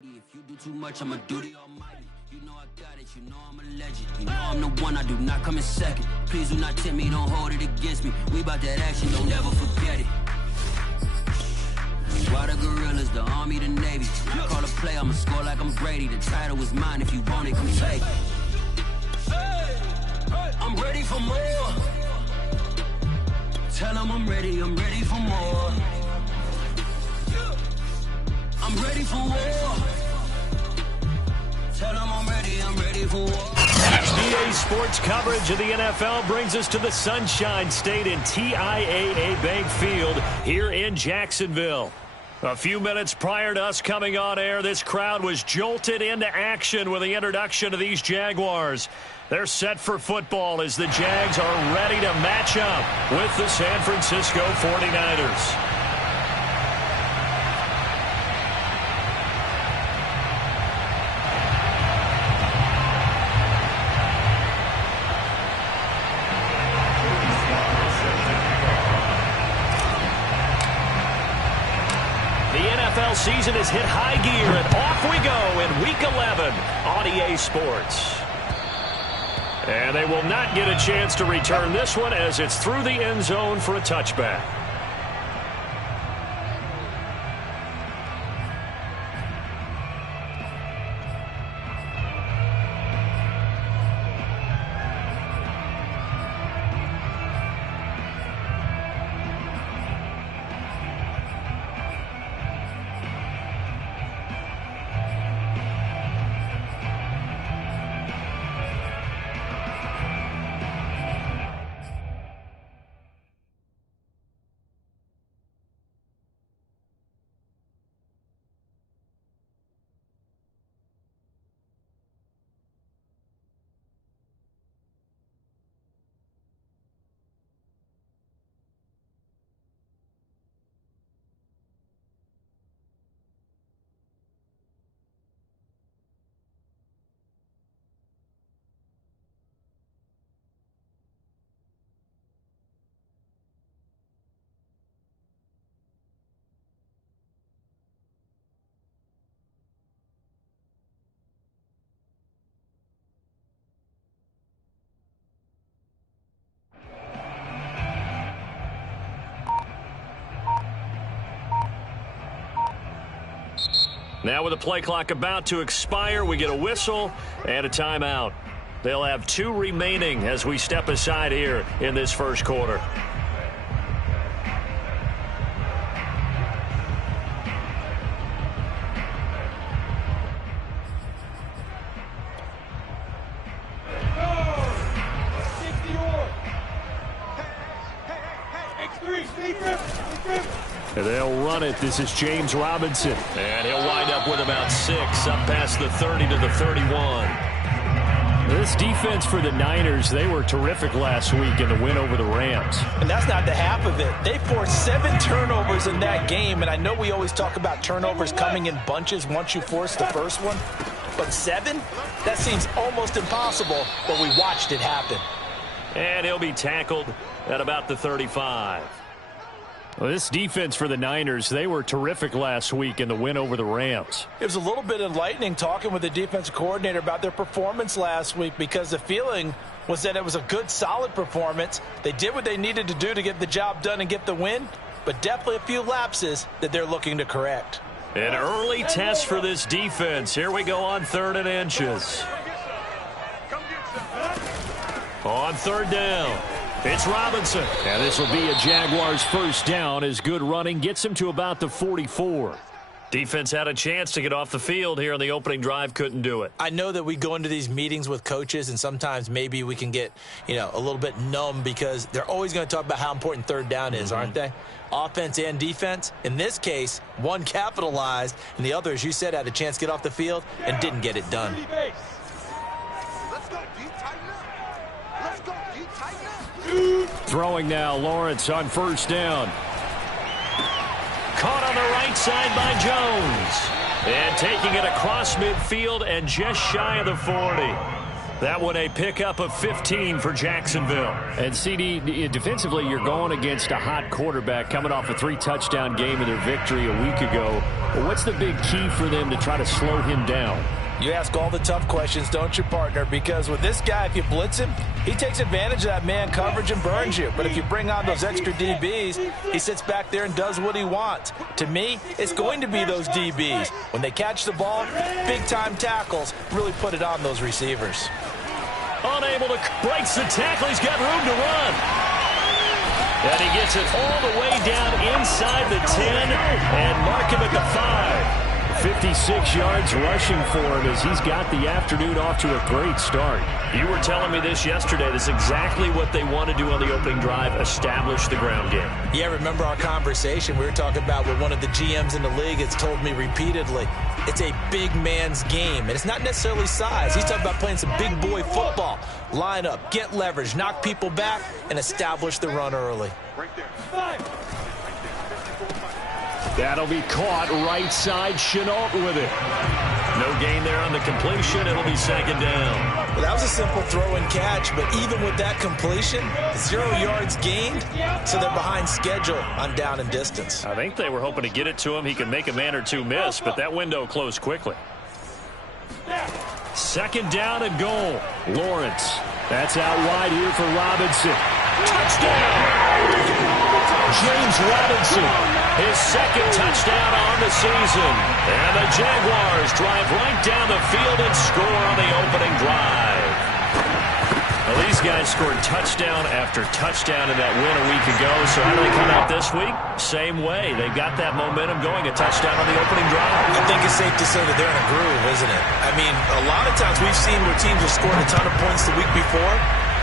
If you do too much, I'ma do the almighty. You know I got it, you know I'm a legend. You know I'm the one, I do not come in second. Please do not tempt me, don't hold it against me. We bout that action, don't ever forget it. Why the gorillas, the army, the navy. I call a play, I'ma score like I'm Brady. The title is mine, if you want it, come take it. I'm ready for more. Tell them I'm ready for more. I'm ready for war. Tell them I'm ready for war. XDA Sports coverage of the NFL brings us to the Sunshine State in TIAA Bank Field here in Jacksonville. A few minutes prior to us coming on air, this crowd was jolted into action with the introduction of these Jaguars. They're set for football as the Jags are ready to match up with the San Francisco 49ers. Season has hit high gear, and off we go in Week 11 on EA Sports. And they will not get a chance to return this one as it's through the end zone for a touchback. Now with the play clock about to expire, we get a whistle and a timeout. They'll have 2 remaining as we step aside here in this first quarter. They'll run it. This is James Robinson. And he'll wind up with about 6, up past the 30 to the 31. This defense for the Niners, they were terrific last week in the win over the Rams. And that's not the half of it. They forced 7 turnovers in that game, and I know we always talk about turnovers coming in bunches once you force the first one. But 7? That seems almost impossible, but we watched it happen. And he'll be tackled at about the 35. Well, this defense for the Niners, they were terrific last week in the win over the Rams. It was a little bit enlightening talking with the defensive coordinator about their performance last week because the feeling was that it was a good, solid performance. They did what they needed to do to get the job done and get the win, but definitely a few lapses that they're looking to correct. An early test for this defense. Here we go on 3rd and inches. On 3rd down. It's Robinson. And this will be a Jaguars first down as good running gets him to about the 44. Defense had a chance to get off the field here on the opening drive, couldn't do it. I know that we go into these meetings with coaches and sometimes maybe we can get, a little bit numb because they're always going to talk about how important 3rd down is, aren't they? Offense and defense. In this case, one capitalized and the other, as you said, had a chance to get off the field and didn't get it done. Throwing now, Lawrence on 1st down. Caught on the right side by Jones. And taking it across midfield and just shy of the 40. That one a pickup of 15 for Jacksonville. And CD, defensively, you're going against a hot quarterback coming off a 3-touchdown game in their victory a week ago. Well, what's the big key for them to try to slow him down? You ask all the tough questions, don't you, partner? Because with this guy, if you blitz him, he takes advantage of that man coverage and burns you. But if you bring on those extra DBs, he sits back there and does what he wants. To me, it's going to be those DBs. When they catch the ball, big-time tackles really put it on those receivers. Unable to break the tackle. He's got room to run. And he gets it all the way down inside the 10 and mark him at the 5. 56 yards rushing for him as he's got the afternoon off to a great start. You were telling me this yesterday. This is exactly what they want to do on the opening drive, establish the ground game. Yeah, remember our conversation we were talking about with one of the GMs in the league has told me repeatedly, it's a big man's game, and it's not necessarily size. He's talking about playing some big boy football. Line up, get leverage, knock people back, and establish the run early. Right there. 5. That'll be caught right side. Shenault with it. No gain there on the completion. It'll be second down. Well, that was a simple throw and catch, but even with that completion, 0 yards gained, so they're behind schedule on down and distance. I think they were hoping to get it to him. He could make a man or two miss, but that window closed quickly. Second down and goal. Lawrence. That's out wide here for Robinson. Touchdown! James Robinson, his second touchdown on the season. And the Jaguars drive right down the field and score on the opening drive. Well, these guys scored touchdown after touchdown in that win a week ago. So how do they come out this week? Same way. They've got that momentum going. A touchdown on the opening drive. I think it's safe to say that they're in a groove, isn't it? I mean, a lot of times we've seen where teams have scored a ton of points the week before.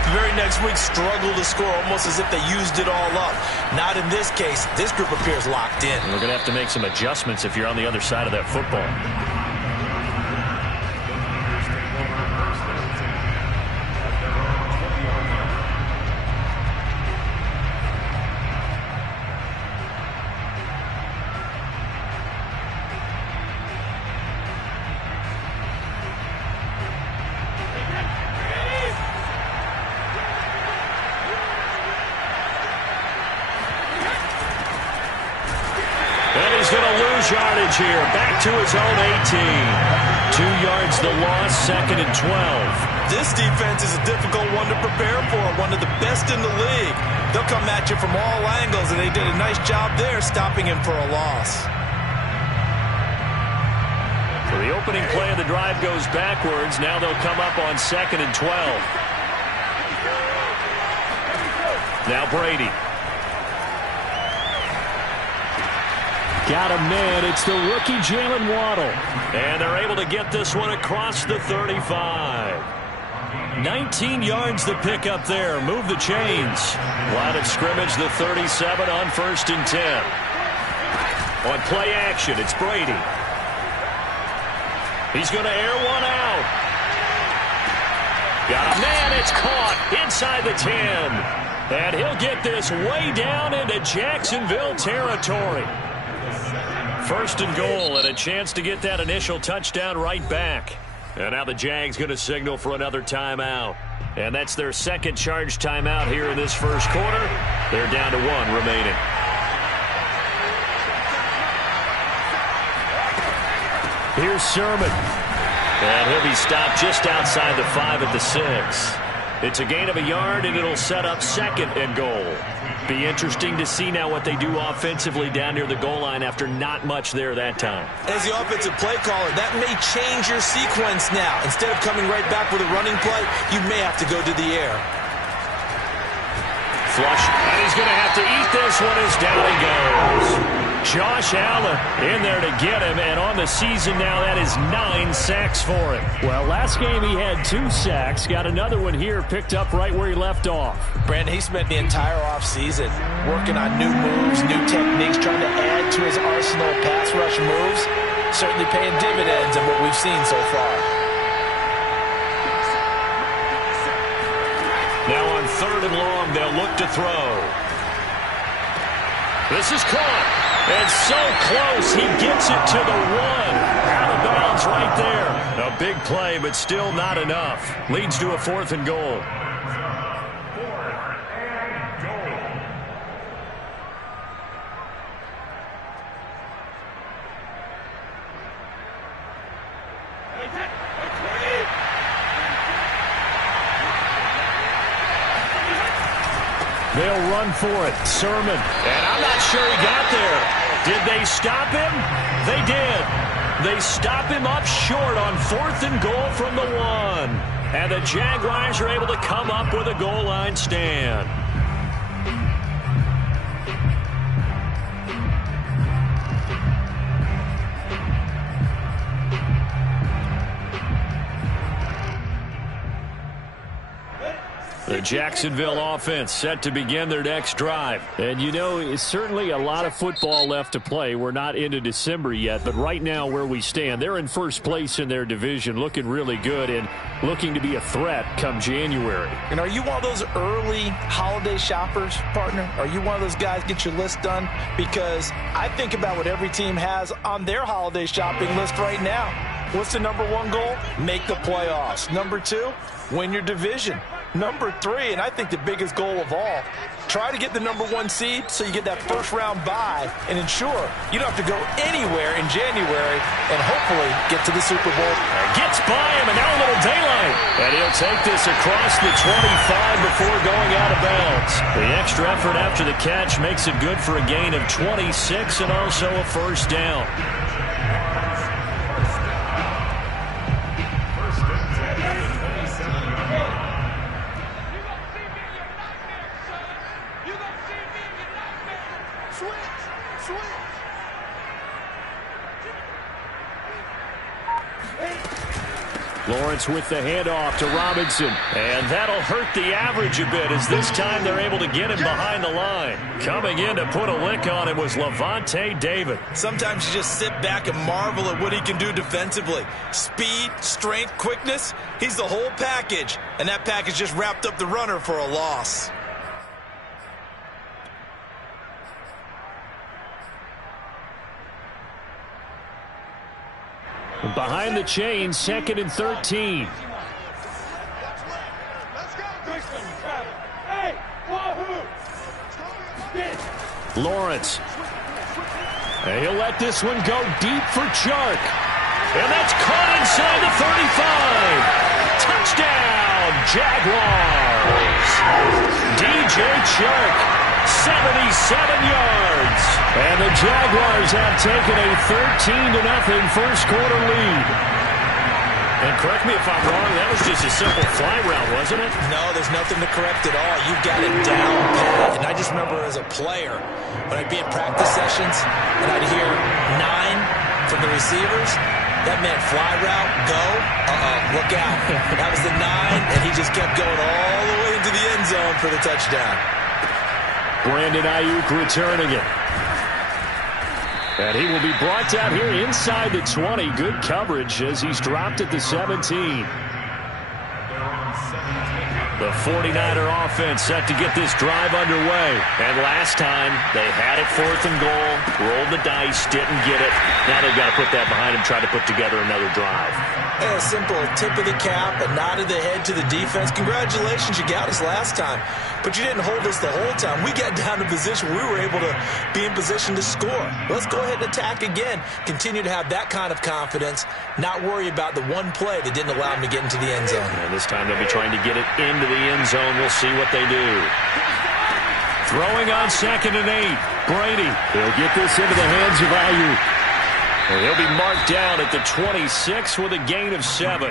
The very next week struggle to score almost as if they used it all up. Not in this case. This group appears locked in. We're going to have to make some adjustments if you're on the other side of that football. Yardage here, back to his own 18. 2 yards the loss, second and 12. This defense is a difficult one to prepare for, one of the best in the league. They'll come at you from all angles, and they did a nice job there stopping him for a loss. So the opening play of the drive goes backwards. Now they'll come up on second and 12. Now Brady. Got a man. It's the rookie Jalen Waddle. And they're able to get this one across the 35. 19 yards the pick up there. Move the chains. Line of scrimmage, the 37 on 1st and 10. On play action, it's Brady. He's going to air one out. Got a man. It's caught inside the 10. And he'll get this way down into Jacksonville territory. 1st and goal and a chance to get that initial touchdown right back. And now the Jags going to signal for another timeout. And that's their second charge timeout here in this first quarter. They're down to 1 remaining. Here's Sermon. And he'll be stopped just outside the 5 at the 6. It's a gain of a yard, and it'll set up second and goal. Be interesting to see now what they do offensively down near the goal line after not much there that time. As the offensive play caller, that may change your sequence now. Instead of coming right back with a running play, you may have to go to the air. Flush, and he's going to have to eat this one as down he goes. Josh Allen in there to get him, and on the season now, that is 9 sacks for him. Well, last game he had 2 sacks. Got another one here, picked up right where he left off. Brandon, he spent the entire offseason working on new moves, new techniques, trying to add to his arsenal of pass rush moves. Certainly paying dividends in what we've seen so far. Now on 3rd and long, they'll look to throw. This is caught. And so close, he gets it to the 1. Out of bounds right there. A big play, but still not enough. Leads to a 4th and goal. They'll run for it. Sermon. And I'm not sure he got there. Did they stop him? They did. They stop him up short on 4th and goal from the 1. And the Jaguars are able to come up with a goal line stand. The Jacksonville offense set to begin their next drive. And, you know, it's certainly a lot of football left to play. We're not into December yet, but right now where we stand, they're in first place in their division, looking really good and looking to be a threat come January. And are you one of those early holiday shoppers, partner? Are you one of those guys get your list done? Because I think about what every team has on their holiday shopping list right now. What's the number 1 goal? Make the playoffs. Number 2, win your division. Number 3, and I think the biggest goal of all, try to get the number 1 seed so you get that first-round bye and ensure you don't have to go anywhere in January and hopefully get to the Super Bowl. Gets by him, and now a little daylight. And he'll take this across the 25 before going out of bounds. The extra effort after the catch makes it good for a gain of 26 and also a first down. Lawrence with the handoff to Robinson. And that'll hurt the average a bit as this time they're able to get him behind the line. Coming in to put a lick on him was Lavonte David. Sometimes you just sit back and marvel at what he can do defensively. Speed, strength, quickness, he's the whole package. And that package just wrapped up the runner for a loss. Behind the chain, 2nd and 13. Lawrence. And he'll let this one go deep for Chark. And that's caught inside the 35. Touchdown, Jaguars. DJ Chark, 77 yards. And the Jaguars have taken a 13-0 first quarter lead. And correct me if I'm wrong, that was just a simple fly route, wasn't it? No, there's nothing to correct at all. You've got it down pat. And I just remember as a player, when I'd be in practice sessions, and I'd hear 9 from the receivers, that meant fly route, go, look out. That was the 9, and he just kept going all the way into the end zone for the touchdown. Brandon Ayuk returning it. And he will be brought down here inside the 20. Good coverage as he's dropped at the 17. The 49er offense set to get this drive underway. And last time, they had it 4th and goal, rolled the dice, didn't get it. Now they've got to put that behind them, try to put together another drive. A simple tip of the cap, a nod of the head to the defense. Congratulations, you got us last time. But you didn't hold us the whole time. We got down to position. We were able to be in position to score. Let's go ahead and attack again. Continue to have that kind of confidence. Not worry about the one play that didn't allow them to get into the end zone. And this time they'll be trying to get it into the end zone. We'll see what they do. Throwing on 2nd and 8. Brady. He'll get this into the hands of Ayuk. And he'll be marked down at the 26 with a gain of 7.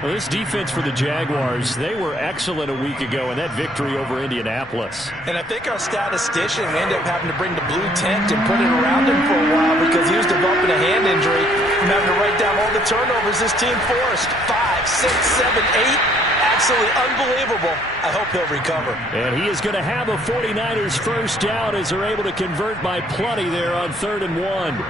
Well, this defense for the Jaguars, they were excellent a week ago in that victory over Indianapolis. And I think our statistician, we ended up having to bring the blue tent and put it around him for a while because he was developing a hand injury from having to write down all the turnovers this team forced. 5, 6, 7, 8. Absolutely unbelievable. I hope he'll recover. And he is going to have a 49ers first down as they're able to convert by plenty there on 3rd and 1.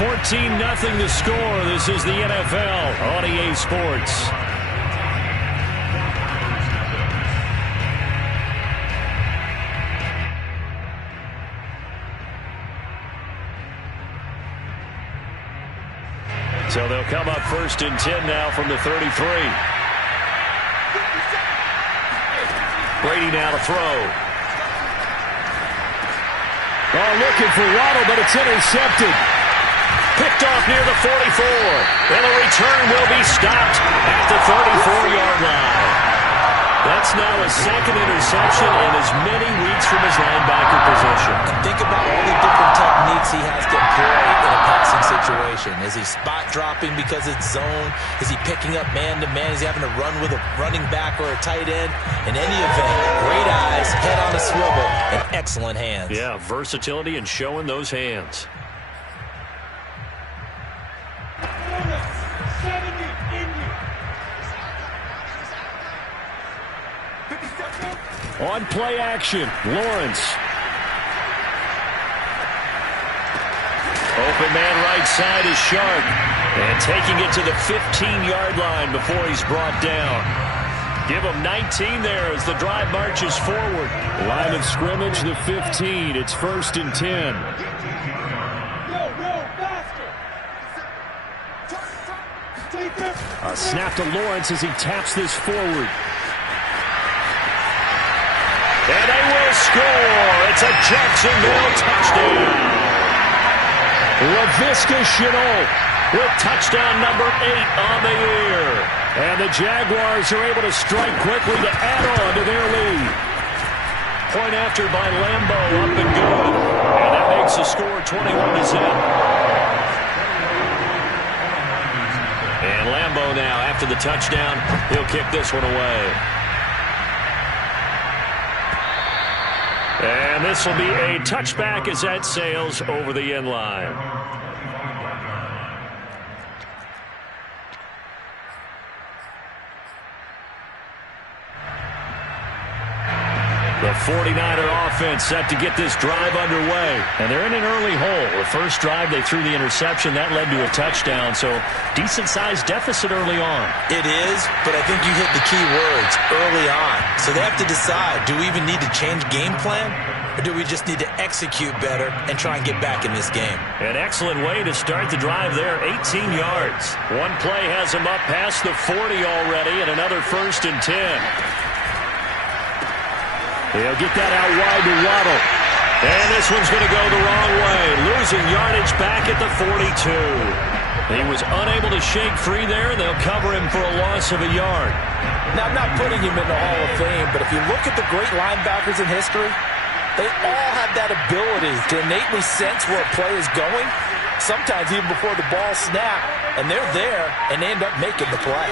14-0 the score. This is the NFL on EA Sports. So they'll come up 1st and 10 now from the 33. Brady now to throw. Oh, looking for Waddle, but it's intercepted. Picked off near the 44. And the return will be stopped at the 34-yard line. That's now a 2nd interception in as many weeks from his linebacker position. Think about all the different techniques he has to employ in a passing situation. Is he spot dropping because it's zone? Is he picking up man-to-man? Is he having to run with a running back or a tight end? In any event, great eyes, head on a swivel, and excellent hands. Yeah, versatility and showing those hands. On play action, Lawrence. Open man right side is Sharp. And taking it to the 15-yard line before he's brought down. Give him 19 there as the drive marches forward. Line of scrimmage, the 15. It's 1st and 10. A snap to Lawrence as he taps this forward. And they will score. It's a Jacksonville touchdown. Laviska Shenault with touchdown number 8 on the year. And the Jaguars are able to strike quickly to add on to their lead. Point after by Lambo, up and good. And that makes the score 21-10. And Lambo now, after the touchdown, he'll kick this one away. And this will be a touchback as that sails over the end line. The 49er offense set to get this drive underway. And they're in an early hole. The first drive, they threw the interception. That led to a touchdown. So decent-sized deficit early on. It is, but I think you hit the key words, early on. So they have to decide, do we even need to change game plan? Or do we just need to execute better and try and get back in this game? An excellent way to start the drive there, 18 yards. One play has them up past the 40 already, and another 1st and 10. He'll get that out wide to Waddle. And this one's going to go the wrong way. Losing yardage back at the 42. He was unable to shake free there. They'll cover him for a loss of a yard. Now, I'm not putting him in the Hall of Fame, but if you look at the great linebackers in history, they all have that ability to innately sense where a play is going, sometimes even before the ball snaps, and they're there, and they end up making the play.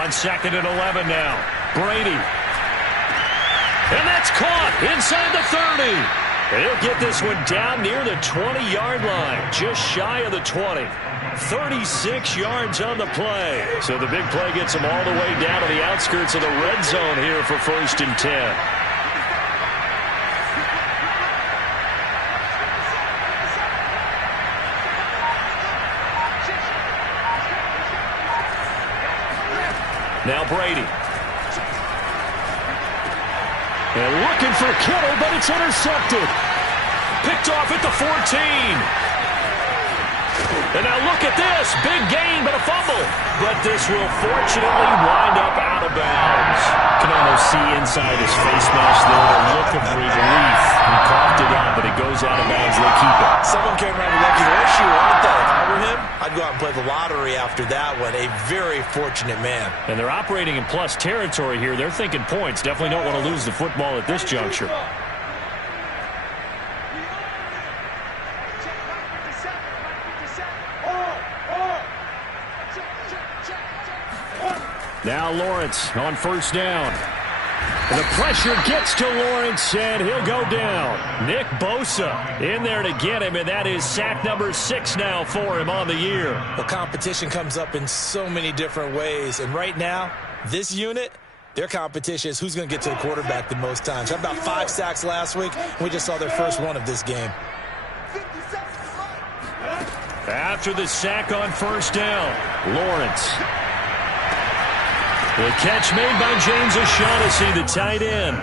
On 2nd and 11 now. Brady. And that's caught inside the 30. And he'll get this one down near the 20-yard line, just shy of the 20. 36 yards on the play. So the big play gets him all the way down to the outskirts of the red zone here for 1st and 10. Now Brady. And looking for Kittle, but it's intercepted. Picked off at the 14. And now look at this. Big gain, but a fumble. But this will fortunately wind up out of bounds. Can almost see inside his face mask there the look of relief. He coughed it out, but it goes out of bounds. They keep it. Someone came around a lucky horseshoe, aren't they? If I were him, I'd go out and play the lottery after that one. A very fortunate man. And they're operating in plus territory here. They're thinking points. Definitely don't want to lose the football at this juncture. Now Lawrence on 1st down. And the pressure gets to Lawrence, and he'll go down. Nick Bosa in there to get him, and that is sack number 6 now for him on the year. The competition comes up in so many different ways, and right now, this unit, their competition is who's going to get to the quarterback the most times. Had about 5 sacks last week, and we just saw their first one of this game. After the sack on 1st down, Lawrence. The catch made by James O'Shaughnessy, the tight end.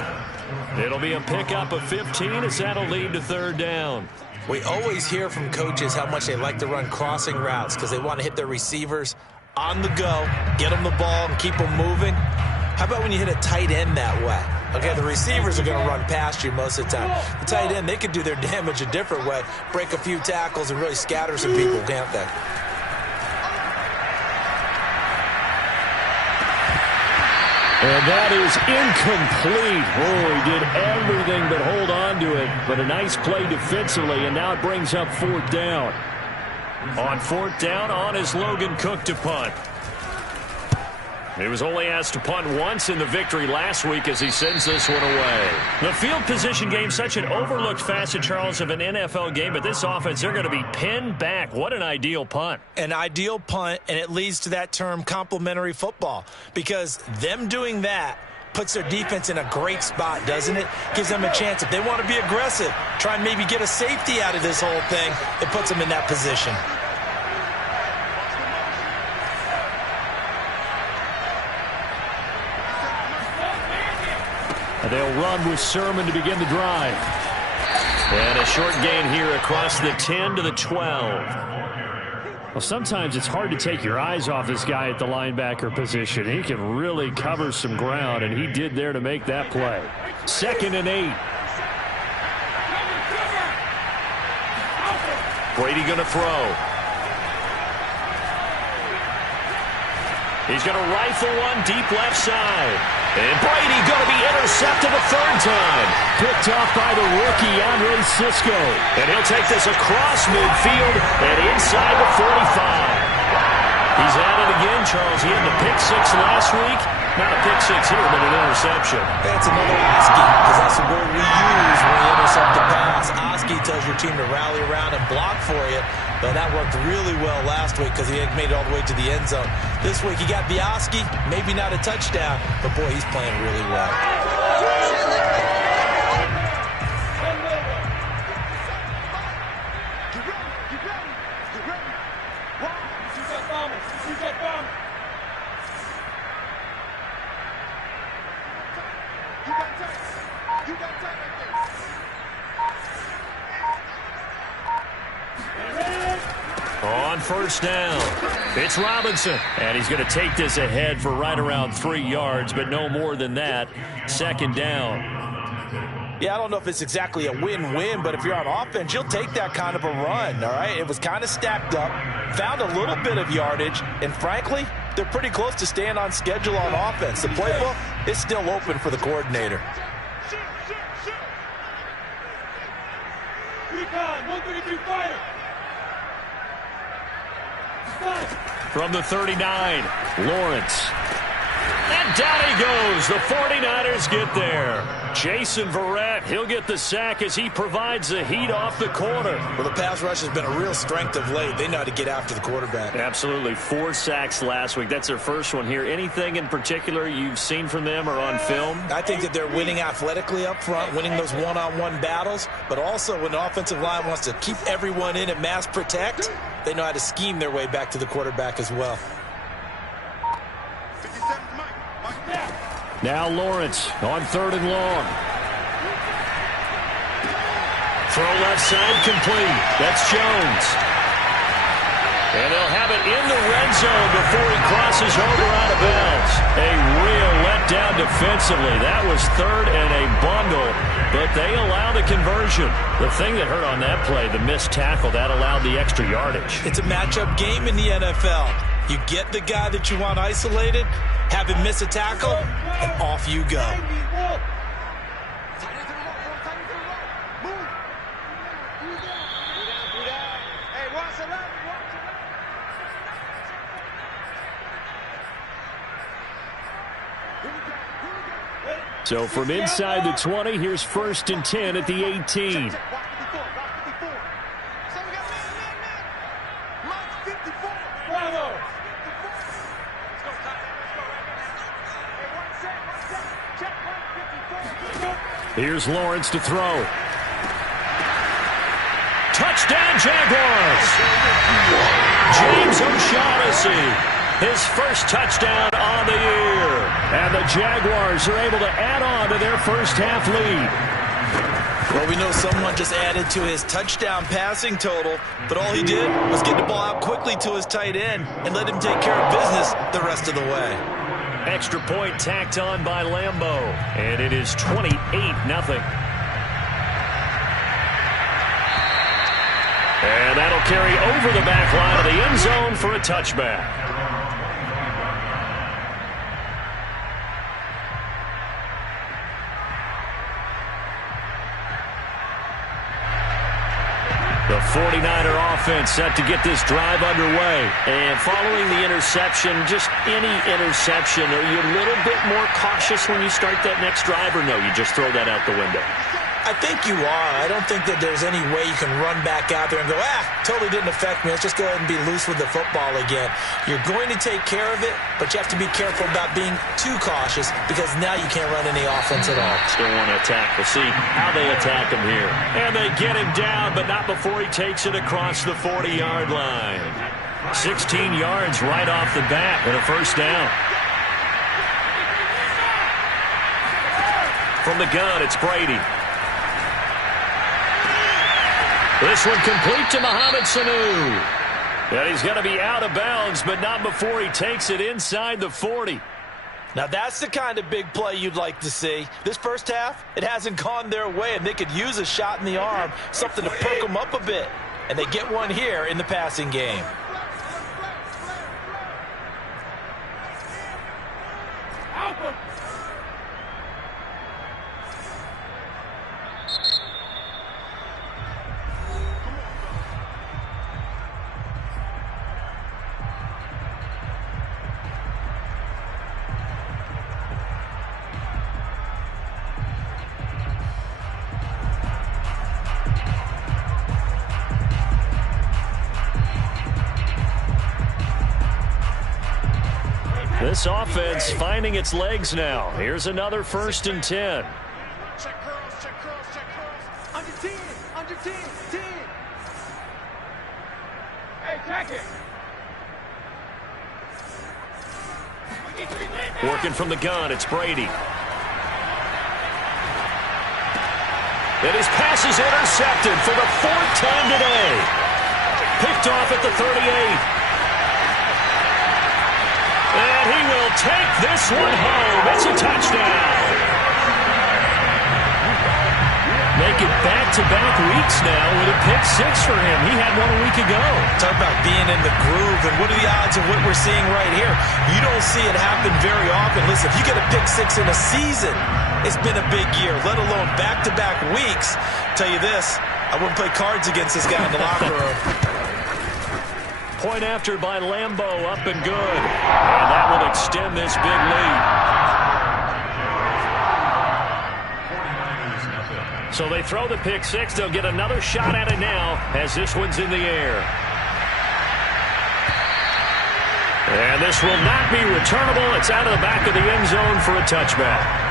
It'll be a pickup of 15 as that'll lead to 3rd down. We always hear from coaches how much they like to run crossing routes because they want to hit their receivers on the go, get them the ball, and keep them moving. How about when you hit a tight end that way? Okay, the receivers are going to run past you most of the time. The tight end, they could do their damage a different way, break a few tackles and really scatter some people, can't they? And that is incomplete. Oh, he did everything but hold on to it. But a nice play defensively, and now it brings up 4th down. On 4th down, on is Logan Cook to punt. He was only asked to punt once in the victory last week as he sends this one away. The field position game, such an overlooked facet, Charles, of an NFL game. But this offense, they're going to be pinned back. What an ideal punt. An ideal punt, and it leads to that term complementary football. Because them doing that puts their defense in a great spot, doesn't it? Gives them a chance. If they want to be aggressive, try and maybe get a safety out of this whole thing, it puts them in that position. They'll run with Sermon to begin the drive. And a short gain here across the 10 to the 12. Well, sometimes it's hard to take your eyes off this guy at the linebacker position. He can really cover some ground, and he did there to make that play. 2nd and 8. Brady going to throw. He's going to rifle one deep left side. And Brady going to be intercepted a 3rd time. Picked off by the rookie, Andre Cisco. And he'll take this across midfield and inside the 45. He's at it again, Charles. He had the pick 6 last week. Not a pick 6 here, but an interception. That's another Oski, because that's the word we use when we intercept the pass. Oski tells your team to rally around and block for you. But that worked really well last week because he had made it all the way to the end zone. This week he got Bioski, maybe not a touchdown, but boy, he's playing really well. On 1st down, it's Robinson. And he's going to take this ahead for right around 3 yards, but no more than that. 2nd down. Yeah, I don't know if it's exactly a win-win, but if you're on offense, you'll take that kind of a run, all right? It was kind of stacked up, found a little bit of yardage, and frankly, they're pretty close to staying on schedule on offense. The playbook is still open for the coordinator. From the 39, Lawrence. And down he goes. The 49ers get there. Jason Verrett, he'll get the sack as he provides the heat off the corner. Well, the pass rush has been a real strength of late. They know how to get after the quarterback. Absolutely. 4 sacks last week. That's their first one here. Anything in particular you've seen from them or on film? I think that they're winning athletically up front, winning those one-on-one battles, but also when the offensive line wants to keep everyone in and mass protect, they know how to scheme their way back to the quarterback as well. Now Lawrence on 3rd and long. Throw left side complete. That's Jones. And they'll have it in the red zone before he crosses over out of bounds. A real letdown defensively. That was 3rd and a bundle, but they allow the conversion. The thing that hurt on that play, the missed tackle, that allowed the extra yardage. It's a matchup game in the NFL. You get the guy that you want isolated, have him miss a tackle, and off you go. So from inside the 20, here's 1st and 10 at the 18. Here's Lawrence to throw. Touchdown, Jaguars! James O'Shaughnessy, his first touchdown on the year. And the Jaguars are able to add on to their first half lead. Well, we know someone just added to his touchdown passing total, but all he did was get the ball out quickly to his tight end and let him take care of business the rest of the way. Extra point tacked on by Lambeau, and it is 28-0. And that'll carry over the back line of the end zone for a touchback. The 49er offense set to get this drive underway. And following the interception, just any interception, are you a little bit more cautious when you start that next drive, or no, you just throw that out the window? I think you are. I don't think that there's any way you can run back out there and go, totally didn't affect me. Let's just go ahead and be loose with the football again. You're going to take care of it, but you have to be careful about being too cautious because now you can't run any offense at all. Still want to attack. We'll see how they attack him here. And they get him down, but not before he takes it across the 40-yard line. 16 yards right off the bat and a first down. From the gun, it's Brady. This one complete to Mohamed Sanu. And he's going to be out of bounds, but not before he takes it inside the 40. Now that's the kind of big play you'd like to see. This first half, it hasn't gone their way, and they could use a shot in the arm, something to perk them up a bit. And they get one here in the passing game. This offense finding its legs now. Here's another 1st and 10. Check curls, check curls, check curls. Under 10, under 10, 10. Hey, check it. Working from the gun, it's Brady. And his pass is intercepted for the 4th time today. Picked off at the 38. And he will take this one home. It's a touchdown. Make it back-to-back weeks now with a pick 6 for him. He had one a week ago. Talk about being in the groove, and what are the odds of what we're seeing right here? You don't see it happen very often. Listen, if you get a pick 6 in a season, it's been a big year, let alone back-to-back weeks. Tell you this, I wouldn't play cards against this guy in the locker room. Point after by Lambeau, up and good. And that will extend this big lead. So they throw the pick 6. They'll get another shot at it now as this one's in the air. And this will not be returnable. It's out of the back of the end zone for a touchback.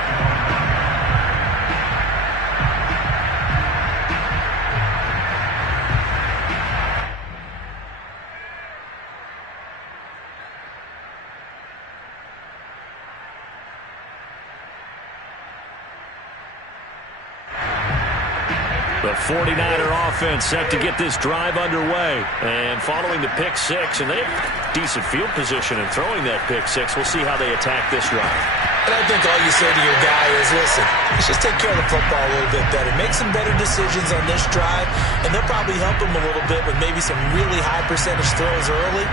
The 49er offense set to get this drive underway. And following the pick 6, and they have decent field position in throwing that pick 6. We'll see how they attack this drive. And I think all you say to your guy is, listen, let's just take care of the football a little bit better. Make some better decisions on this drive, and they'll probably help him a little bit with maybe some really high percentage throws early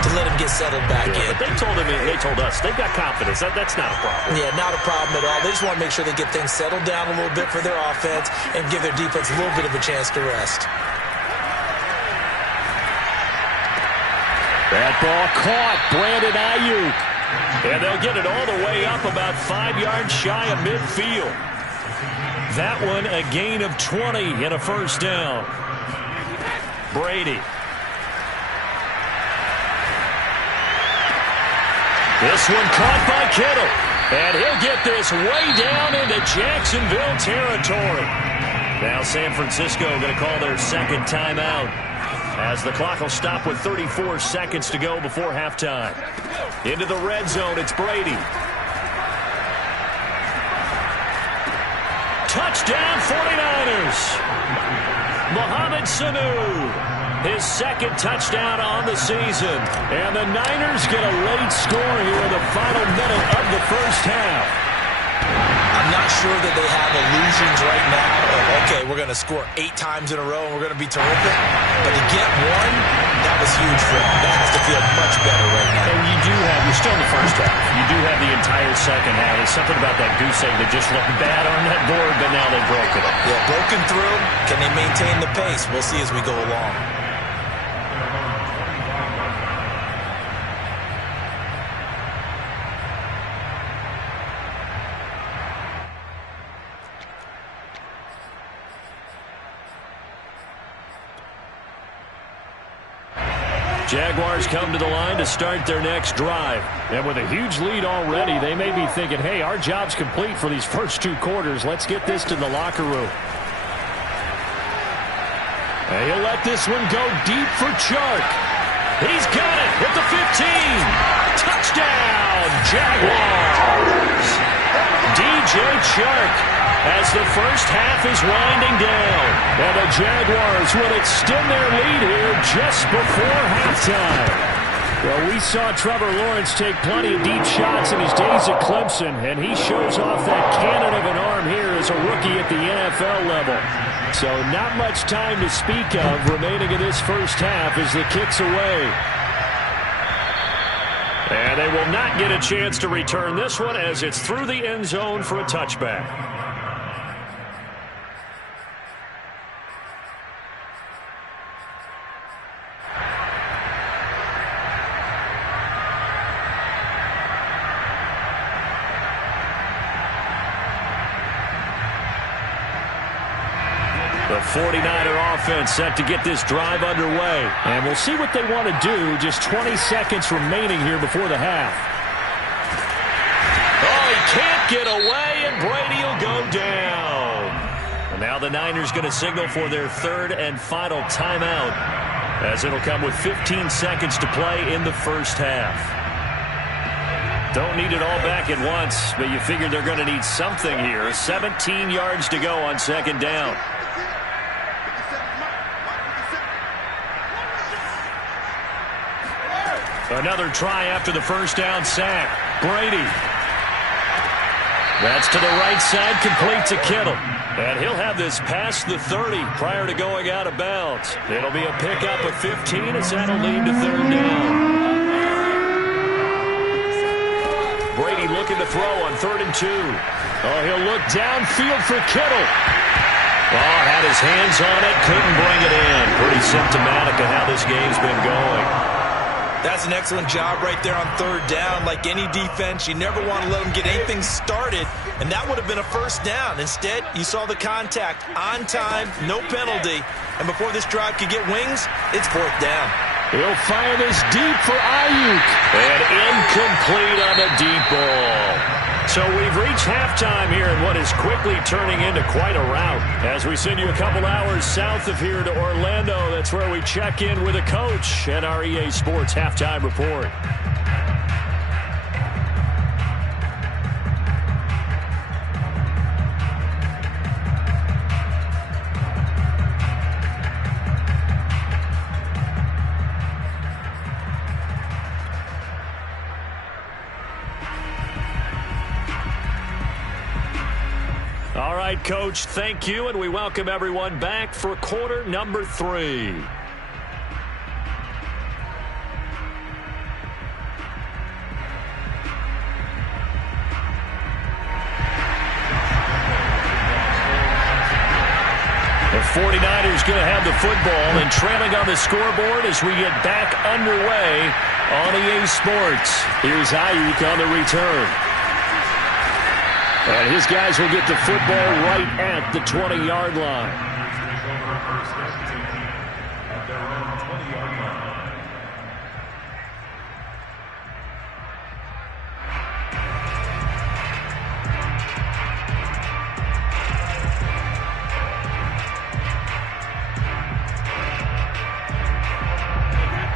to let him get settled back in. But they told us they've got confidence. That's not a problem. Yeah, not a problem at all. They just want to make sure they get things settled down a little bit for their offense and give their defense a little bit of a chance to rest. That ball caught. Brandon Ayuk. And they'll get it all the way up about 5 yards shy of midfield. That one a gain of 20 and a first down. Brady. This one caught by Kittle. And he'll get this way down into Jacksonville territory. Now San Francisco going to call their second timeout, as the clock will stop with 34 seconds to go before halftime. Into the red zone, it's Brady. Touchdown 49ers. Mohamed Sanu, his second touchdown on the season. And the Niners get a late score here in the final minute of the first half. I'm not sure that they have illusions right now of, okay, we're going to score 8 times in a row and we're going to be terrific. But to get one, that was huge for them. That has to feel much better right now. And you're still in the first half. You do have the entire second half. There's something about that goose egg that just looked bad on that board, but now they've broken it. Yeah, broken through. Can they maintain the pace? We'll see as we go along. Jaguars come to the line to start their next drive. And with a huge lead already, they may be thinking, hey, our job's complete for these first 2 quarters. Let's get this to the locker room. And he'll let this one go deep for Chark. He's got it at the 15. Touchdown, Jaguars. DJ Chark as the first half is winding down. And the Jaguars will extend their lead here just before halftime. Well, we saw Trevor Lawrence take plenty of deep shots in his days at Clemson, and he shows off that cannon of an arm here as a rookie at the NFL level. So not much time to speak of remaining in this first half as the kick's away. And they will not get a chance to return this one as it's through the end zone for a touchback. The 49er offense set to get this drive underway. And we'll see what they want to do. Just 20 seconds remaining here before the half. Oh, he can't get away, and Brady will go down. And now the Niners going to signal for their third and final timeout, as it'll come with 15 seconds to play in the first half. Don't need it all back at once, but you figure they're going to need something here. 17 yards to go on second down. Another try after the first down sack. Brady. That's to the right side, complete to Kittle. And he'll have this past the 30 prior to going out of bounds. It'll be a pickup of 15 as that'll lead to third down. Brady looking to throw on 3rd and 2. Oh, he'll look downfield for Kittle. Oh, had his hands on it, couldn't bring it in. Pretty symptomatic of how this game's been going. That's an excellent job right there on 3rd down. Like any defense, you never want to let them get anything started, and that would have been a first down. Instead, you saw the contact on time, no penalty, and before this drive could get wings, it's 4th down. He'll fire this deep for Ayuk. And incomplete on the deep ball. So we've reached halftime here in what is quickly turning into quite a rout. As we send you a couple hours south of here to Orlando, that's where we check in with a coach and our EA Sports Halftime Report. All right, Coach, thank you, and we welcome everyone back for quarter number 3. The 49ers going to have the football and trailing on the scoreboard as we get back underway on EA Sports. Here's Ayuk on the return. And his guys will get the football right at the 20-yard line.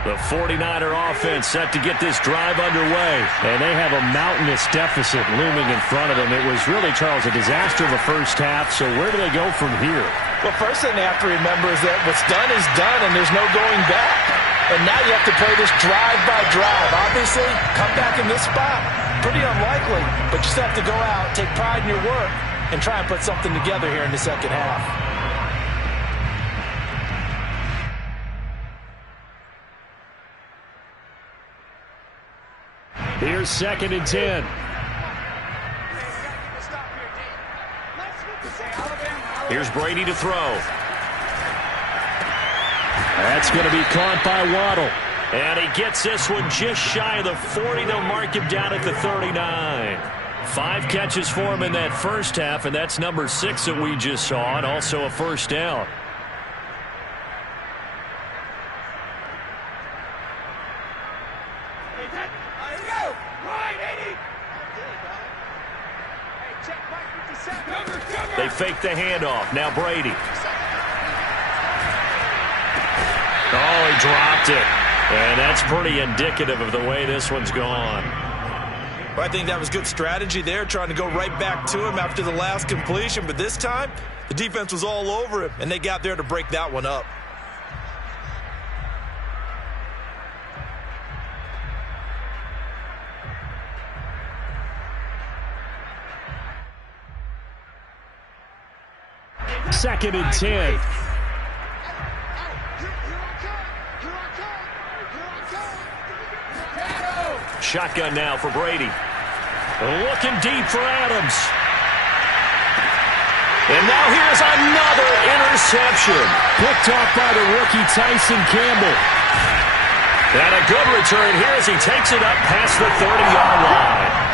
The The 49er offense set to get this drive underway. And they have a mountainous deficit looming in front of them. It was really, Charles, a disaster of a first half. So where do they go from here? Well, first thing they have to remember is that what's done is done, and there's no going back. And now you have to play this drive by drive. Obviously, come back in this spot, pretty unlikely. But you still have to go out, take pride in your work, and try and put something together here in the second half. Here's 2nd and 10. Here's Brady to throw. That's going to be caught by Waddle. And he gets this one just shy of the 40. They'll mark him down at the 39. 5 catches for him in that first half, and that's number 6 that we just saw, and also a first down. They fake the handoff. Now Brady. Oh, he dropped it. And that's pretty indicative of the way this one's gone. Well, I think that was good strategy there, trying to go right back to him after the last completion. But this time, the defense was all over him, and they got there to break that one up. Second and 10. Shotgun now for Brady. Looking deep for Adams. And now here's another interception. Picked off by the rookie Tyson Campbell. And a good return here as he takes it up past the 30-yard line.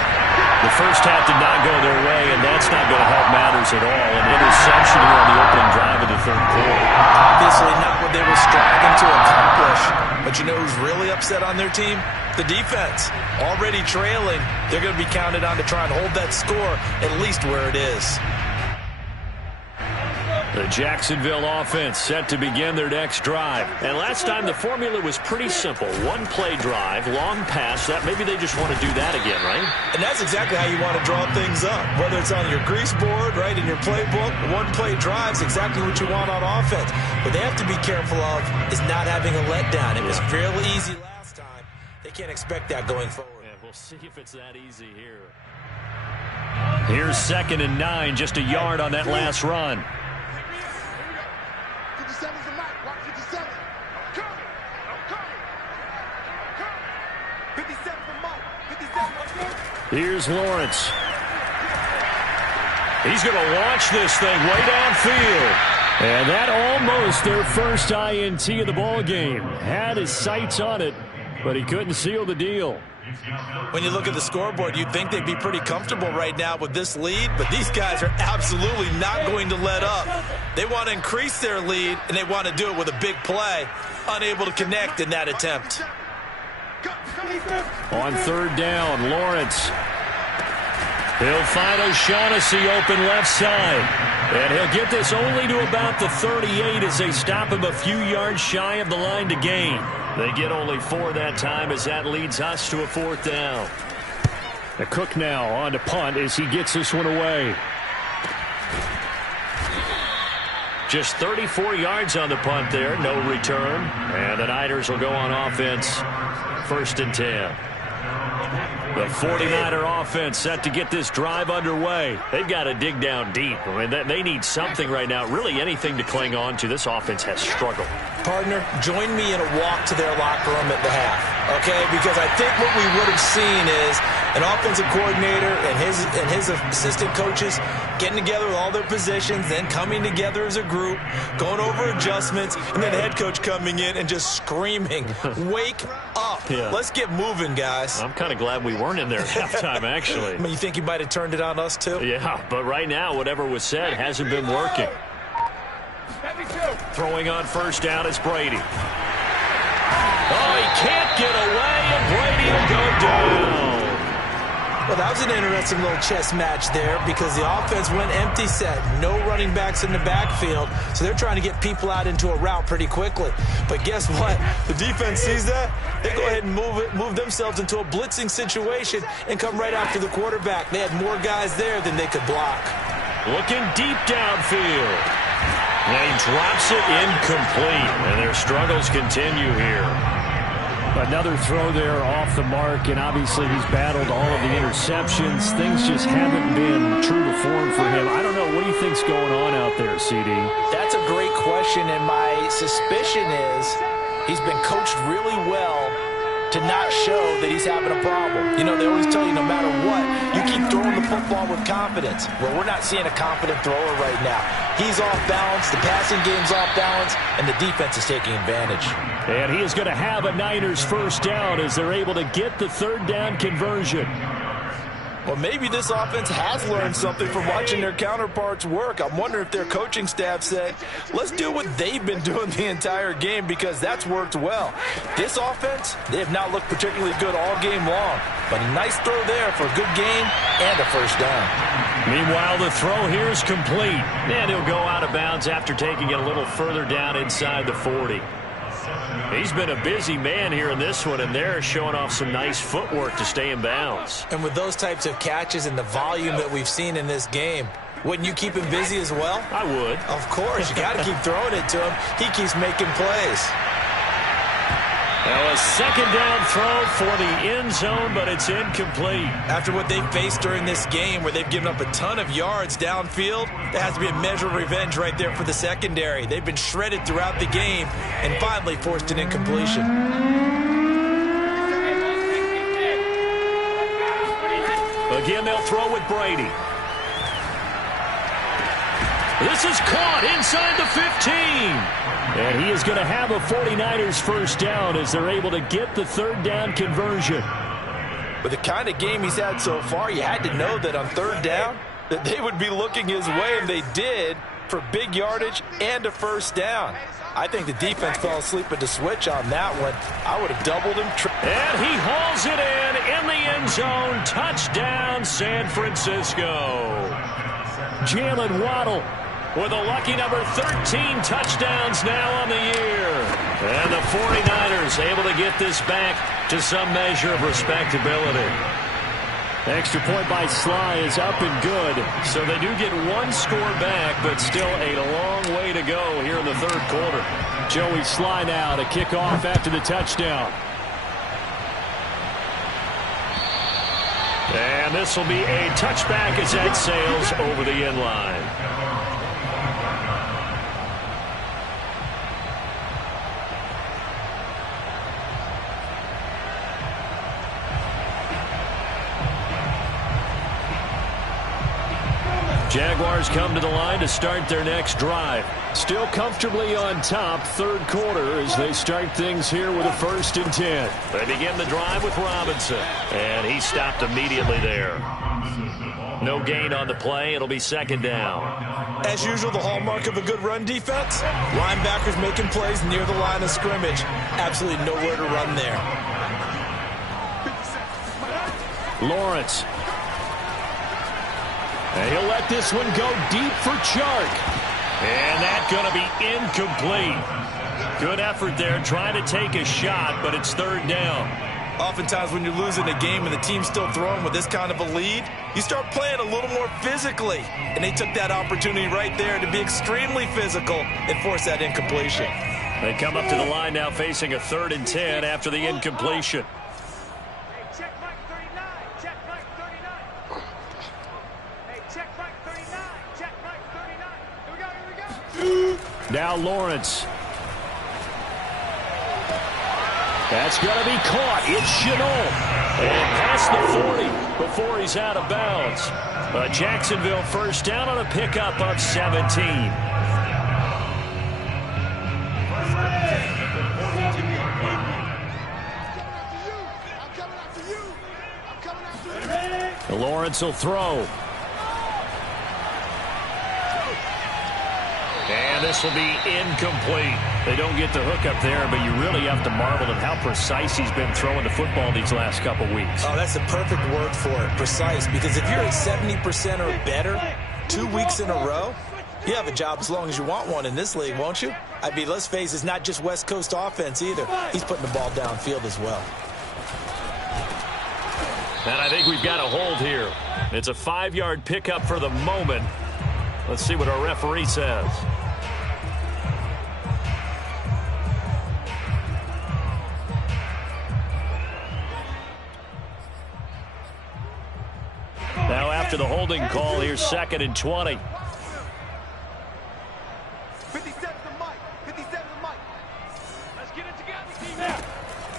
The first half did not go their way, and that's not going to help matters at all. An interception here on the opening drive of the third quarter. Obviously not what they were striving to accomplish. But you know who's really upset on their team? The defense. Already trailing. They're going to be counted on to try and hold that score at least where it is. The Jacksonville offense set to begin their next drive. And last time the formula was pretty simple. One play drive, long pass. That maybe they just want to do that again, right? And that's exactly how you want to draw things up. Whether it's on your grease board, right, in your playbook, one play drive is exactly what you want on offense. What they have to be careful of is not having a letdown. It was fairly easy last time. They can't expect that going forward. Yeah, we'll see if it's that easy here. Here's 2nd and 9, just a yard on that last run. Here's Lawrence. He's going to launch this thing way downfield. And that almost their first INT of the ball game. Had his sights on it, but he couldn't seal the deal. When you look at the scoreboard, you'd think they'd be pretty comfortable right now with this lead, but these guys are absolutely not going to let up. They want to increase their lead, and they want to do it with a big play. Unable to connect in that attempt. On 3rd down, Lawrence. He'll find O'Shaughnessy open left side. And he'll get this only to about the 38 as they stop him a few yards shy of the line to gain. They get only 4 that time as that leads us to a 4th down. The Cook now on to punt as he gets this one away. Just 34 yards on the punt there, no return. And the Niners will go on offense, 1st and 10. The 49er offense set to get this drive underway. They've got to dig down deep. I mean, they need something right now, really anything to cling on to. This offense has struggled. Partner, join me in a walk to their locker room at the half, okay? Because I think what we would have seen is an offensive coordinator and his assistant coaches getting together with all their positions, then coming together as a group, going over adjustments, and then the head coach coming in and just screaming, wake up. Yeah. Let's get moving, guys. I'm kind of glad we weren't in there at halftime, actually. I mean, you think he might have turned it on us, too? Yeah, but right now, whatever was said hasn't been working. Throwing on 1st down is Brady. Oh, he can't get away, and Brady will go down. Well, that was an interesting little chess match there because the offense went empty set. No running backs in the backfield, so they're trying to get people out into a route pretty quickly. But guess what? The defense sees that. They go ahead and move themselves into a blitzing situation and come right after the quarterback. They had more guys there than they could block. Looking deep downfield. And he drops it incomplete, and their struggles continue here. Another throw there off the mark, and obviously he's battled all of the interceptions. Things just haven't been true to form for him. I don't know. What do you think's going on out there, CD? That's a great question, and my suspicion is he's been coached really well to not show that he's having a problem. You know, they always tell you no matter what, you keep throwing the football with confidence. Well, we're not seeing a confident thrower right now. He's off balance, the passing game's off balance, and the defense is taking advantage. And he is going to have a Niners first down as they're able to get the third down conversion. Well, maybe this offense has learned something from watching their counterparts work. I'm wondering if their coaching staff said, let's do what they've been doing the entire game because that's worked well. This offense, they have not looked particularly good all game long, but a nice throw there for a good gain and a first down. Meanwhile, the throw here is complete, and he'll go out of bounds after taking it a little further down inside the 40. He's been a busy man here in this one, and they're showing off some nice footwork to stay in bounds. And with those types of catches and the volume that we've seen in this game, wouldn't you keep him busy as well? I would. Of course. You got to keep throwing it to him. He keeps making plays. Now a second down throw for the end zone, but it's incomplete. After what they faced during this game where they've given up a ton of yards downfield, there has to be a measure of revenge right there for the secondary. They've been shredded throughout the game and finally forced an incompletion. Again, they'll throw with Brady. This is caught inside the 15. And he is going to have a 49ers first down as they're able to get the third down conversion. With the kind of game he's had so far, you had to know that on third down that they would be looking his way, and they did for big yardage and a first down. I think the defense fell asleep at the switch on that one. I would have doubled him. And he hauls it in the end zone. Touchdown, San Francisco. Jalen Waddle with a lucky number 13 touchdowns now on the year. And the 49ers able to get this back to some measure of respectability. Extra point by Sly is up and good. So they do get one score back, but still a long way to go here in the third quarter. Joey Sly now to kick off after the touchdown. And this will be a touchback as that sails over the end line. Jaguars come to the line to start their next drive. Still comfortably on top, third quarter, as they start things here with a 1st and 10. They begin the drive with Robinson, and he stopped immediately there. No gain on the play. It'll be second down. As usual, the hallmark of a good run defense, linebackers making plays near the line of scrimmage. Absolutely nowhere to run there. Lawrence. And he'll let this one go deep for Chark. And that's going to be incomplete. Good effort there, trying to take a shot, but it's third down. Oftentimes when you're losing a game and the team's still throwing with this kind of a lead, you start playing a little more physically. And they took that opportunity right there to be extremely physical and force that incompletion. They come up to the line now facing a 3rd and 10 after the incompletion. Now Lawrence. That's going to be caught. It's Shenault. And past the 40 before he's out of bounds. A Jacksonville first down on a pickup of 17. Lawrence will throw. And This will be incomplete. They don't get the hook up there, but you really have to marvel at how precise he's been throwing the football these last couple weeks. Oh, that's the perfect word for it, precise, because if you're at 70% or better 2 weeks in a row, you have a job as long as you want one in this league, won't you? I mean, let's face it, it's not just West Coast offense either. He's putting the ball downfield as well. And I think we've got a hold here. It's a 5-yard pickup for the moment. Let's see what our referee says. Now after the holding call, here's 2nd and 20. 57 to Mike. 57 to Mike. Let's get it together, team.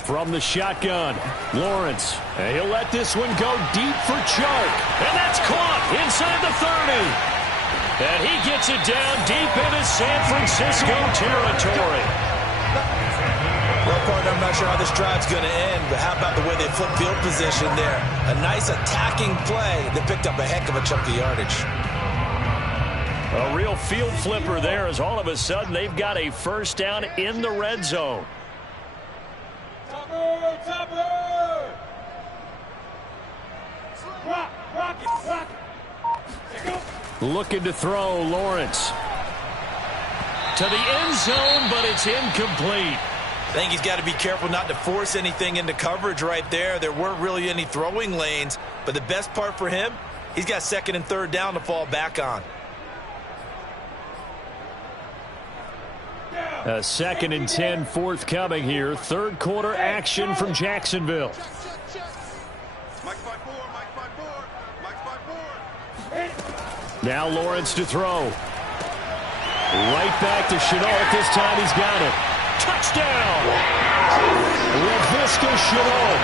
From the shotgun, Lawrence. And he'll let this one go deep for Chark. And that's caught inside the 30. And he gets it down deep into San Francisco territory. Well, partner, I'm not sure how this drive's going to end, but how about the way they flip field position there? A nice attacking play that picked up a heck of a chunk of yardage. A real field flipper there as all of a sudden they've got a first down in the red zone. Looking to throw, Lawrence. To the end zone, but it's incomplete. I think he's got to be careful not to force anything into coverage right there. There weren't really any throwing lanes, but the best part for him, he's got 2nd and 3rd down to fall back on. A 2nd and 10 forthcoming here. 3rd quarter action from Jacksonville. Now Lawrence to throw. Right back to Shenault. This time he's got it. Touchdown! Laviska Shenault.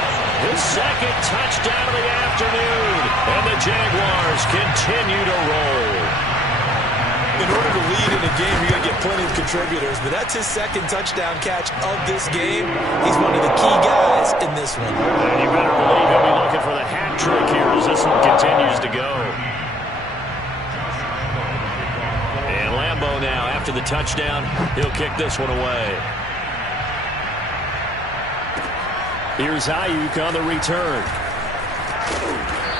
His 2nd touchdown of the afternoon. And the Jaguars continue to roll. In order to lead in a game, you're going to get plenty of contributors, but that's his 2nd touchdown catch of this game. He's one of the key guys in this one. And you better believe he'll be looking for the hat trick here as this one continues to go. And Lambeau now, after the touchdown, he'll kick this one away. Here's Ayuk on the return.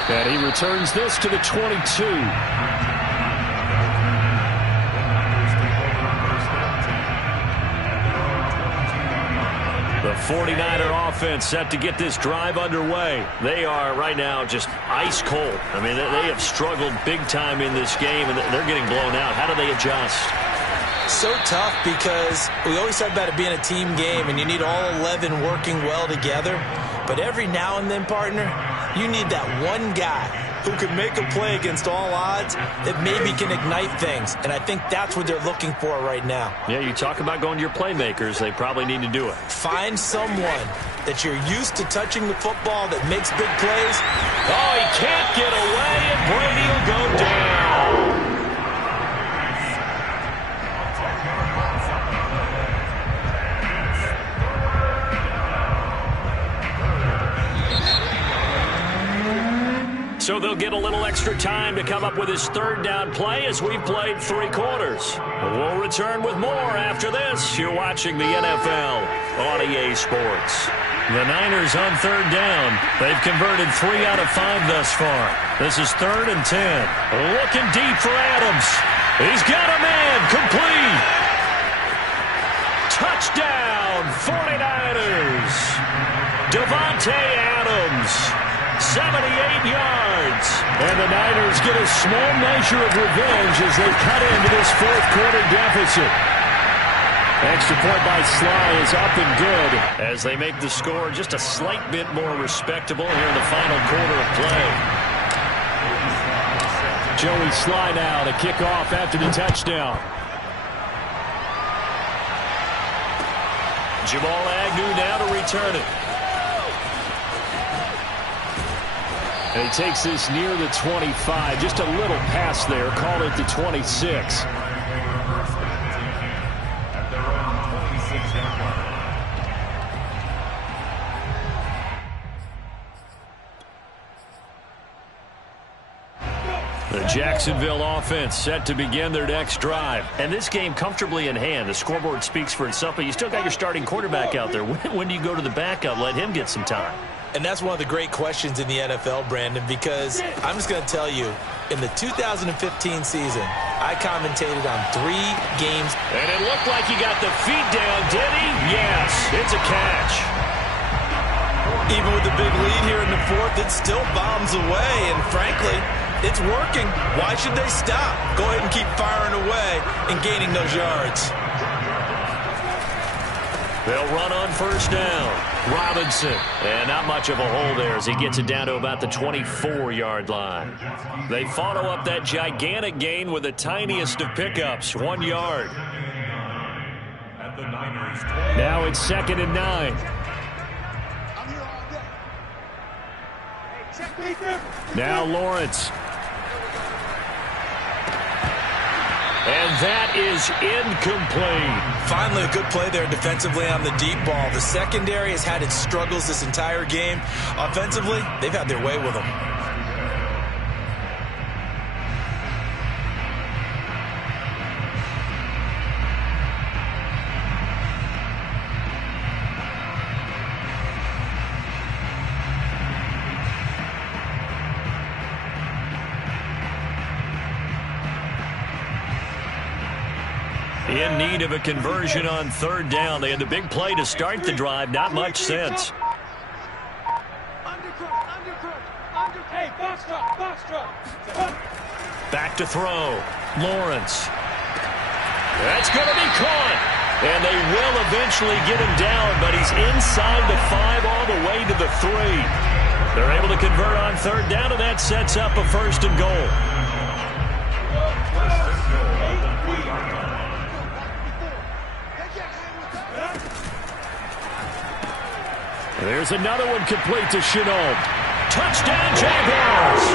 And he returns this to the 22. The 49er offense set to get this drive underway. They are right now just ice cold. I mean, they have struggled big time in this game, and they're getting blown out. How do they adjust? So tough because we always talk about it being a team game, and you need all 11 working well together. But every now and then, partner, you need that one guy who can make a play against all odds that maybe can ignite things. And I think that's what they're looking for right now. Yeah, you talk about going to your playmakers. They probably need to do it. Find someone that you're used to touching the football that makes big plays. Oh, he can't get away, and Brady will go down. So they'll get a little extra time to come up with his 3rd down play as we've played 3 quarters. We'll return with more after this. You're watching the NFL on EA Sports. The Niners on 3rd down. They've converted 3 out of 5 thus far. This is 3rd and 10. Looking deep for Adams. He's got a man. Complete. Touchdown, 49ers. Davante Adams. 78 yards. And the Niners get a small measure of revenge as they cut into this 4th quarter deficit. Extra point by Sly is up and good as they make the score just a slight bit more respectable here in the final quarter of play. Joey Sly now to kick off after the touchdown. Jamal Agnew now to return it. And he takes this near the 25. Just a little pass there. Call it the 26. The Jacksonville offense set to begin their next drive. And this game comfortably in hand. The scoreboard speaks for itself, but you still got your starting quarterback out there. When do you go to the backup, let him get some time? And that's one of the great questions in the NFL, Brandon, because I'm just going to tell you, in the 2015 season, I commentated on 3 games. And it looked like he got the feet down, did he? Yes, it's a catch. Even with the big lead here in the 4th, it still bombs away, and frankly, it's working. Why should they stop? Go ahead and keep firing away and gaining those yards. They'll run on first down. Robinson. And not much of a hole there as he gets it down to about the 24-yard line. They follow up that gigantic gain with the tiniest of pickups, 1 yard. Now it's 2nd and 9. Now Lawrence. And that is incomplete. Finally, a good play there defensively on the deep ball. The secondary has had its struggles this entire game. Offensively, they've had their way with them. In need of a conversion on 3rd down. They had the big play to start the drive. Not much sense. Back to throw. Lawrence. That's going to be caught. And they will eventually get him down, but he's inside the 5 all the way to the 3. They're able to convert on 3rd down, and that sets up a 1st and goal. There's another one complete to Shenault. Touchdown, Jaguars!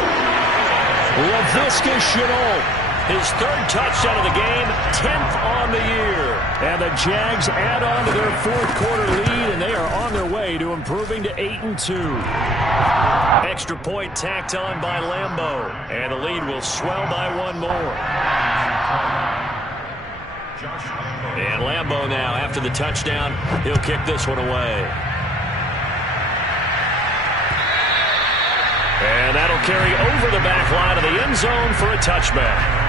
Laviska Shenault, his 3rd touchdown of the game, 10th on the year. And the Jags add on to their 4th quarter lead, and they are on their way to improving to 8-2. Extra point tacked on by Lambeau, and the lead will swell by 1 more. And Lambeau now, after the touchdown, he'll kick this one away. And that'll carry over the back line of the end zone for a touchback.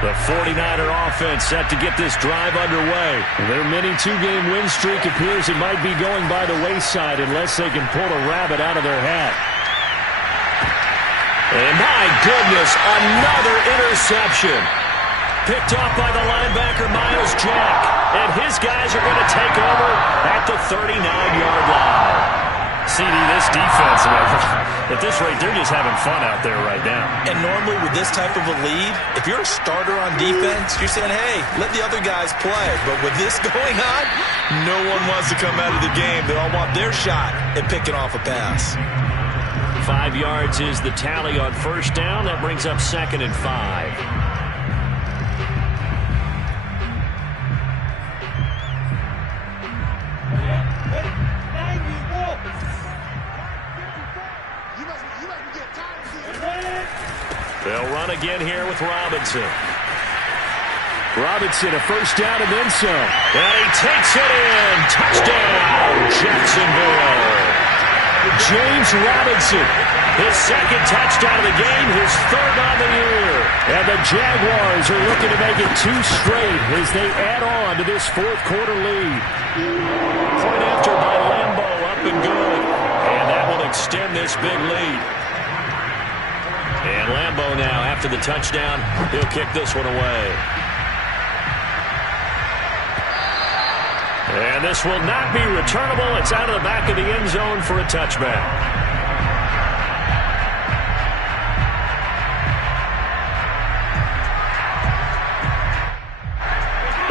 The 49er offense set to get this drive underway. Their mini 2-game win streak appears it might be going by the wayside unless they can pull a rabbit out of their hat. And my goodness, another interception. Picked off by the linebacker, Myles Jack. And his guys are going to take over at the 39-yard line. CD, this defense, at this rate, they're just having fun out there right now. And normally with this type of a lead, if you're a starter on defense, you're saying, hey, let the other guys play. But with this going on, no one wants to come out of the game. They all want their shot at picking off a pass. 5 yards is the tally on 1st down. That brings up 2nd and 5. They'll run again here with Robinson. Robinson, a 1st down and then some. And he takes it in. Touchdown, Jacksonville. James Robinson, his 2nd touchdown of the game, his 3rd on the year. And the Jaguars are looking to make it 2 straight as they add on to this 4th quarter lead. Point after by Lambeau, up and good. And that will extend this big lead. And Lambeau now, after the touchdown, he'll kick this one away. And this will not be returnable. It's out of the back of the end zone for a touchback.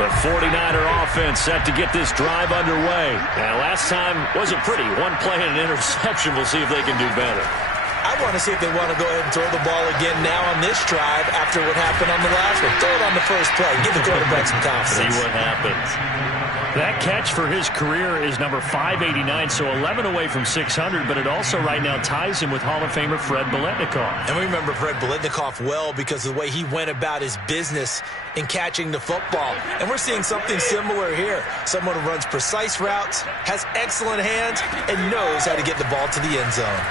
The 49er offense set to get this drive underway. And last time wasn't pretty. 1 play and an interception. We'll see if they can do better. I want to see if they want to go ahead and throw the ball again now on this drive after what happened on the last one. Throw it on the first play. Give the quarterback some confidence. See what happens. That catch for his career is number 589, so 11 away from 600, but it also right now ties him with Hall of Famer Fred Biletnikoff. And we remember Fred Biletnikoff well because of the way he went about his business in catching the football. And we're seeing something similar here. Someone who runs precise routes, has excellent hands, and knows how to get the ball to the end zone.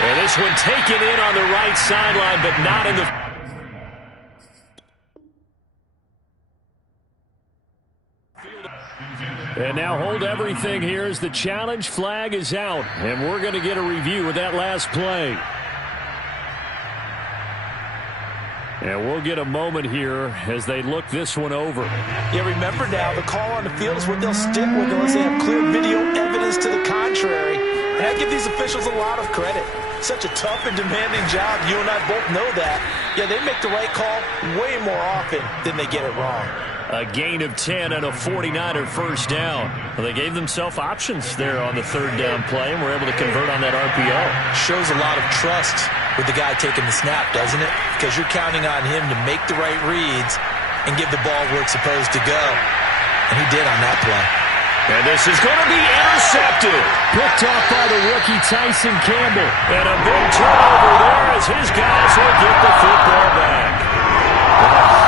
And this one taken in on the right sideline, but not in the... And now hold everything here as the challenge flag is out. And we're going to get a review of that last play. And we'll get a moment here as they look this one over. Yeah, remember now, the call on the field is what they'll stick with unless they have clear video evidence to the contrary. And I give these officials a lot of credit. Such a tough and demanding job. You and I both know that. Yeah, they make the right call way more often than they get it wrong. A gain of 10 and a 49er first down. Well, they gave themselves options there on the third down play and were able to convert on that RPO. Shows a lot of trust with the guy taking the snap, doesn't it? Because you're counting on him to make the right reads and give the ball where it's supposed to go. And he did on that play. And this is going to be intercepted. Picked off by the rookie Tyson Campbell. And a big turnover there as his guys will get the football back.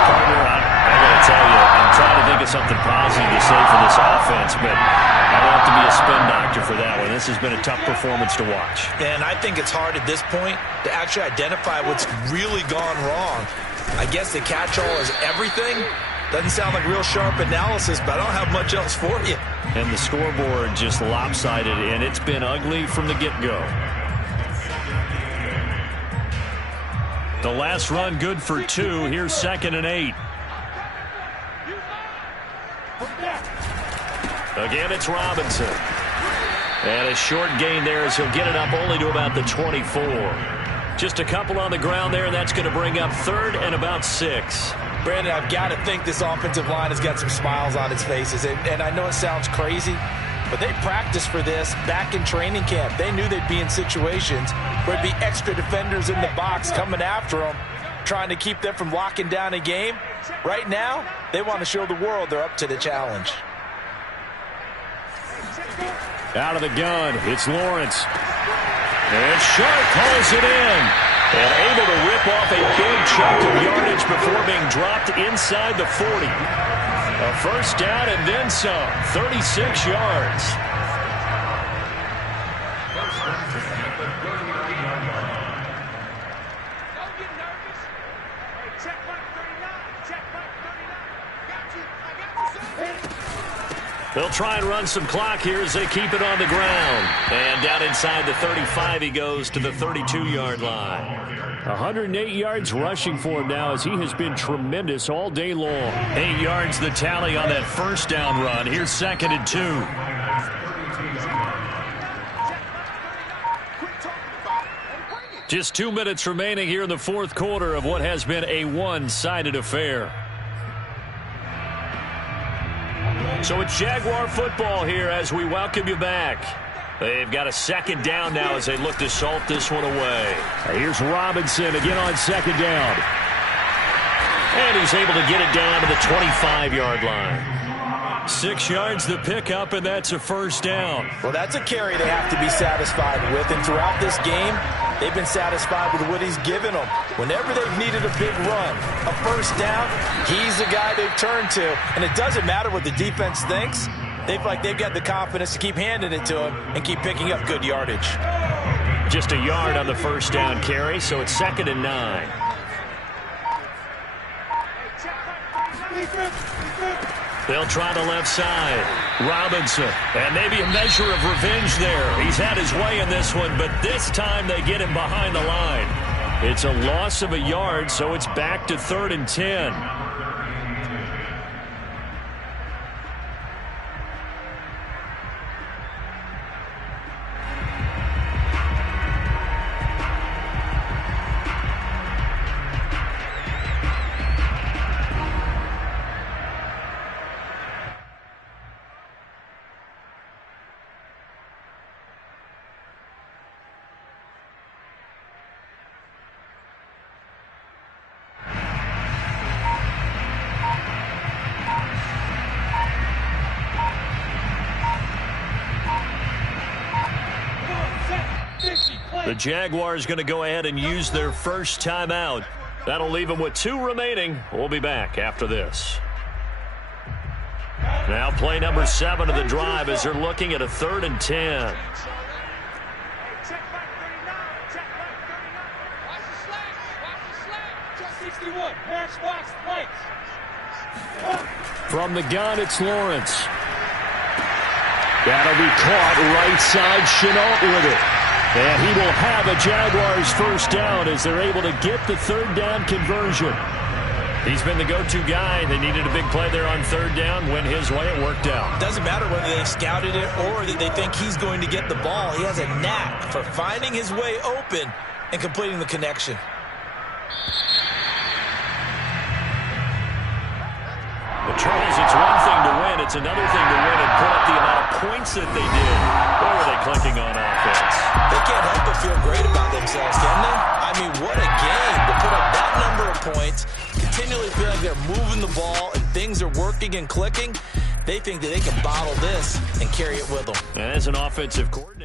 Partner, I got to tell you, I'm trying to think of something positive to say for this offense, but I don't have to be a spin doctor for that one. This has been a tough performance to watch. And I think it's hard at this point to actually identify what's really gone wrong. I guess the catch-all is everything. Doesn't sound like real sharp analysis, but I don't have much else for you. And the scoreboard just lopsided, and it's been ugly from the get-go. The last run good for 2. Here's 2nd and 8. Again, it's Robinson. And a short gain there as he'll get it up only to about the 24. Just a couple on the ground there, and that's going to bring up 3rd and about 6. Brandon, I've got to think this offensive line has got some smiles on its faces. And I know it sounds crazy, but they practiced for this back in training camp. They knew they'd be in situations where there'd be extra defenders in the box coming after them, trying to keep them from locking down a game. Right now, they want to show the world they're up to the challenge. Out of the gun, it's Lawrence. And Sharp calls it in. And able to rip off a big chunk of yardage before being dropped inside the 40. A first down and then some. 36 yards. They'll try and run some clock here as they keep it on the ground. And down inside the 35, he goes to the 32-yard line. 108 yards rushing for him now as he has been tremendous all day long. 8 yards the tally on that first down run. Here's 2nd and 2. Just 2 minutes remaining here in the fourth quarter of what has been a one-sided affair. So it's Jaguar football here as we welcome you back. They've got a 2nd down now as they look to salt this one away. Here's Robinson again on 2nd down. And he's able to get it down to the 25-yard line. 6 yards the pickup, and that's a first down. Well, that's a carry they have to be satisfied with. And throughout this game, they've been satisfied with what he's given them. Whenever they've needed a big run, a first down, he's the guy they've turned to. And it doesn't matter what the defense thinks. They've got the confidence to keep handing it to him and keep picking up good yardage. Just a yard on the first down carry, so it's 2nd and 9. They'll try the left side. Robinson. And maybe a measure of revenge there. He's had his way in this one, but this time they get him behind the line. It's a loss of a yard, so it's back to 3rd and 10. The Jaguars going to go ahead and use their first timeout. That'll leave them with 2 remaining. We'll be back after this. Now play number 7 of the drive as they're looking at a 3rd and 10. From the gun, it's Lawrence. That'll be caught right side. Shenault with it. And he will have a Jaguars first down as they're able to get the 3rd down conversion. He's been the go-to guy. They needed a big play there on 3rd down. Went his way. It worked out. Doesn't matter whether they scouted it or that they think he's going to get the ball. He has a knack for finding his way open and completing the connection. But Charles, it's one thing to win. It's another thing to win and put up the amount of points that they did. Where were they clicking on offense? They can't help but feel great about themselves, can they? I mean, what a game to put up that number of points, continually feel like they're moving the ball and things are working and clicking. They think that they can bottle this and carry it with them. And as an offensive coordinator,